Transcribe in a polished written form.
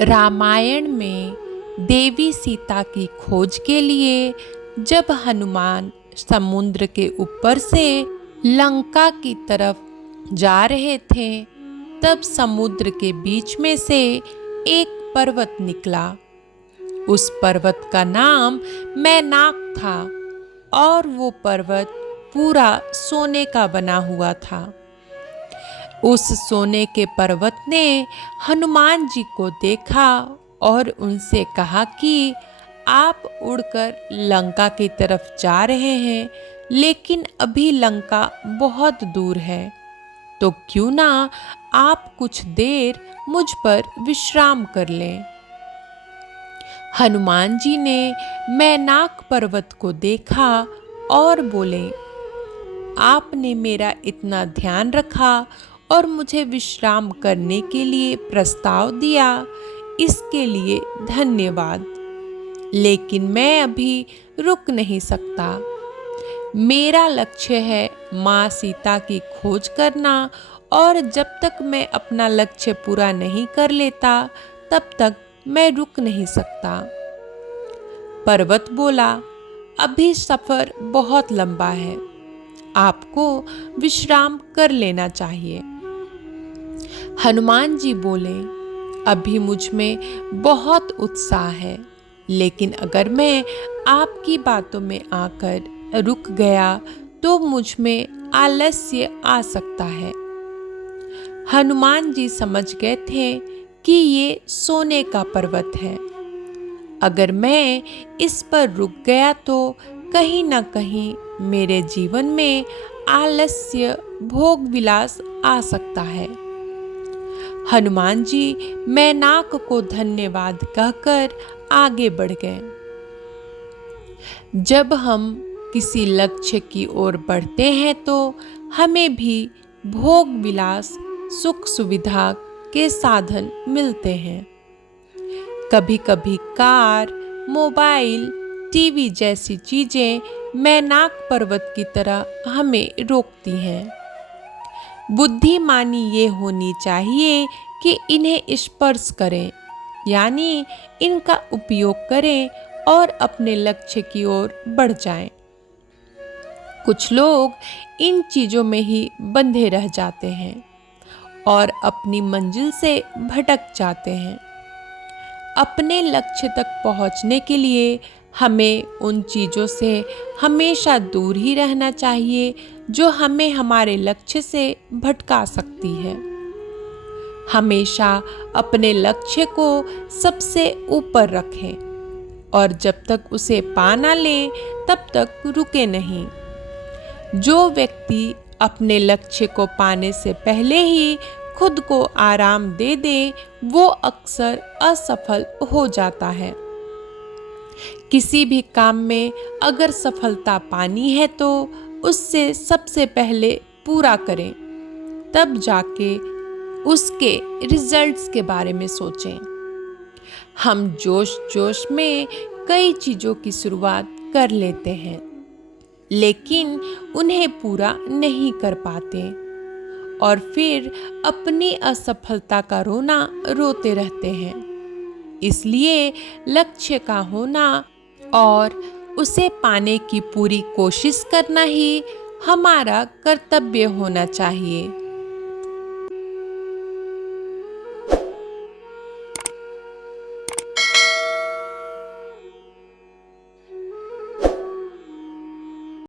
रामायण में देवी सीता की खोज के लिए जब हनुमान समुद्र के ऊपर से लंका की तरफ जा रहे थे, तब समुद्र के बीच में से एक पर्वत निकला। उस पर्वत का नाम मैनाक था और वो पर्वत पूरा सोने का बना हुआ था। उस सोने के पर्वत ने हनुमान जी को देखा और उनसे कहा कि आप उड़कर लंका की तरफ जा रहे हैं, लेकिन अभी लंका बहुत दूर है, तो क्यों ना आप कुछ देर मुझ पर विश्राम कर लें। हनुमान जी ने मैनाक पर्वत को देखा और बोले, आपने मेरा इतना ध्यान रखा और मुझे विश्राम करने के लिए प्रस्ताव दिया, इसके लिए धन्यवाद। लेकिन मैं अभी रुक नहीं सकता। मेरा लक्ष्य है माँ सीता की खोज करना, और जब तक मैं अपना लक्ष्य पूरा नहीं कर लेता, तब तक मैं रुक नहीं सकता। पर्वत बोला, अभी सफर बहुत लंबा है, आपको विश्राम कर लेना चाहिए। हनुमान जी बोले, अभी मुझ में बहुत उत्साह है, लेकिन अगर मैं आपकी बातों में आकर रुक गया तो मुझ में आलस्य आ सकता है। हनुमान जी समझ गए थे कि ये सोने का पर्वत है। अगर मैं इस पर रुक गया तो कहीं ना कहीं मेरे जीवन में आलस्य, भोग विलास आ सकता है। हनुमान जी मैनाक को धन्यवाद कहकर आगे बढ़ गए। जब हम किसी लक्ष्य की ओर बढ़ते हैं तो हमें भी भोग विलास, सुख सुविधा के साधन मिलते हैं। कभी कभी कार, मोबाइल, टीवी जैसी चीजें मैनाक पर्वत की तरह हमें रोकती हैं। बुद्धिमानी ये होनी चाहिए कि इन्हें स्पर्श करें, यानी इनका उपयोग करें और अपने लक्ष्य की ओर बढ़ जाएं। कुछ लोग इन चीजों में ही बंधे रह जाते हैं और अपनी मंजिल से भटक जाते हैं। अपने लक्ष्य तक पहुंचने के लिए हमें उन चीज़ों से हमेशा दूर ही रहना चाहिए जो हमें हमारे लक्ष्य से भटका सकती है। हमेशा अपने लक्ष्य को सबसे ऊपर रखें और जब तक उसे पा ना लें तब तक रुके नहीं। जो व्यक्ति अपने लक्ष्य को पाने से पहले ही खुद को आराम दे दे, वो अक्सर असफल हो जाता है। किसी भी काम में अगर सफलता पानी है तो उससे सबसे पहले पूरा करें, तब जाके उसके रिजल्ट्स के बारे में सोचें। हम जोश जोश में कई चीज़ों की शुरुआत कर लेते हैं, लेकिन उन्हें पूरा नहीं कर पाते और फिर अपनी असफलता का रोना रोते रहते हैं। इसलिए लक्ष्य का होना और उसे पाने की पूरी कोशिश करना ही हमारा कर्तव्य होना चाहिए।